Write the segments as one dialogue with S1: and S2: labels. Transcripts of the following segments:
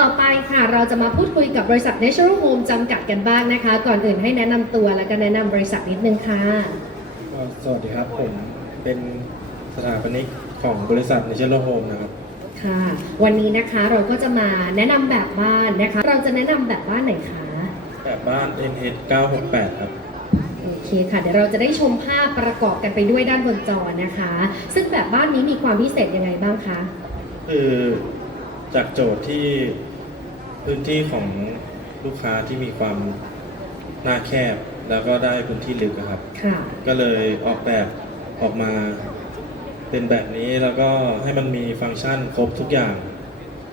S1: ต่อไปค่ะเราจะมาพูดคุยกับบริษัท Natural Home จำกัดกันบ้างนะคะ ก่อนอื่นให้แนะนำตัวแล้วก็แนะนำบริษัทนิดนึงค่ะ
S2: ก็สวัสดีครับผมเป็นสถาปนิกของบริษัท National Home นะครับ
S1: ค่ะ วันนี้นะคะเราก็จะมาแนะนำแบบบ้านนะคะ เราจะแนะนำแบบบ้านไหนคะ
S2: แบบบ้าน NH 968 ครับ
S1: โอเคค่ะ เดี๋ยวเราจะได้ชมภาพประกอบกันไปด้วยด้านบนจอนะคะ ซึ่งแบบบ้านนี้มีความพิเศษยังไงบ้างคะ
S2: คือ จากโจทย์ที่พื้นที่ของลูกค้าที่มีความหน้าแคบ แล้วก็ได้พื้นที่ลึกอะครับ
S1: ค่ะ
S2: ก็เลยออกแบบออกมาเป็นแบบนี้แล้วก็ให้มันมีฟังก์ชันครบทุกอย่าง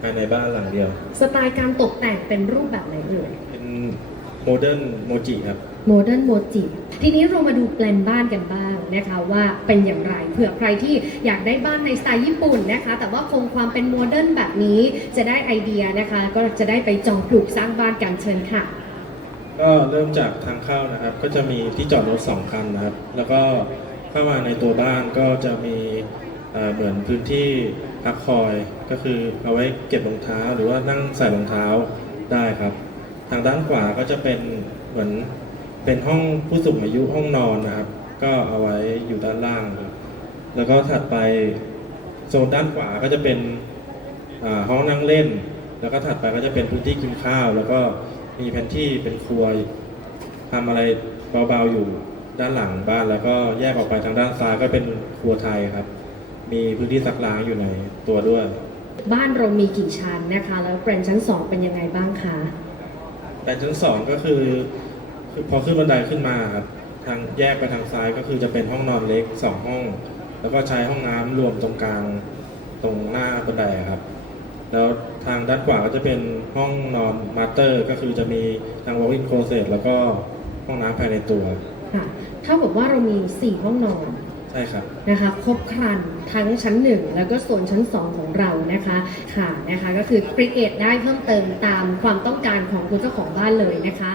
S2: ภายในบ้านหลังเดียว
S1: สไตล์การตกแต่งเป็นรูปแบบไหนเอ่ย
S2: เป็นโมเดิร์นโมจิครับ
S1: โมเดิร์นโมจิ ทีนี้เรามาดูแปลนบ้านกันบ้างนะคะว่าเป็นอย่างไรเผื่อใครที่อยากได้บ้านในสไตล์ญี่ปุ่นนะคะ แต่ว่าคงความเป็นโมเดิร์นแบบนี้จะได้ไอเดียนะคะ ก็จะได้ไปจองปลูกสร้างบ้านกันเชิญค่ะ
S2: ก็เริ่มจากทางเข้านะครับ ก็จะมีที่จอดรถสองคันนะครับ แล้วก็เข้ามาในตัวบ้านก็จะมีเอ่อเหมือนพื้นที่พักคอยก็คือเอาไว้เก็บรองเท้าหรือว่านั่งใส่รองเท้าได้ครับ ทางด้านขวาก็จะเป็นเหมือน เป็นห้องผู้สูงอายุห้องนอนนะครับ ก็เอาไว้อยู่ด้านล่างครับแล้วก็ถัดไปโซนด้านขวาก็จะเป็นอ่าห้องนั่งเล่น แล้วก็ถัดไปก็จะเป็นพื้นที่กินข้าว แล้วก็มีแผนที่เป็นครัวทำอะไรเบาๆอยู่ด้านหลังบ้านแล้วก็แยกออกไปทางด้านซ้ายก็เป็นครัวไทยครับ มีพื้นที่ซักล้างอยู่ในตัวด้วย
S1: บ้านเรามีกี่ชั้นนะคะ แล้วแปลนชั้น2เป็นยังไงบ้างคะ
S2: แต่ชั้นสองก็คือคือ พอขึ้นบันไดขึ้นมาครับทางแยกไปทางซ้ายก็คือจะเป็นห้องนอนเล็กสองห้อง แล้วก็ใช้ห้องน้ำรวมตรงกลางตรงหน้าบันไดครับ แล้วทางด้านขวาก็จะเป็นห้องนอนมาสเตอร์ ก็คือจะมีทาง walk-in closet แล้วก็ห้องน้ำภายในตัว
S1: ค่ะเท่ากับว่าเรามี 4 ห้องนอน
S2: ใช่ครับ
S1: นะคะครบครันทั้งชั้น 1 แล้วก็โซนชั้น 2 ของเรานะคะค่ะนะคะก็คือครีเอทได้เพิ่มเติมตามความต้องการของคุณเจ้าของบ้านเลยนะคะ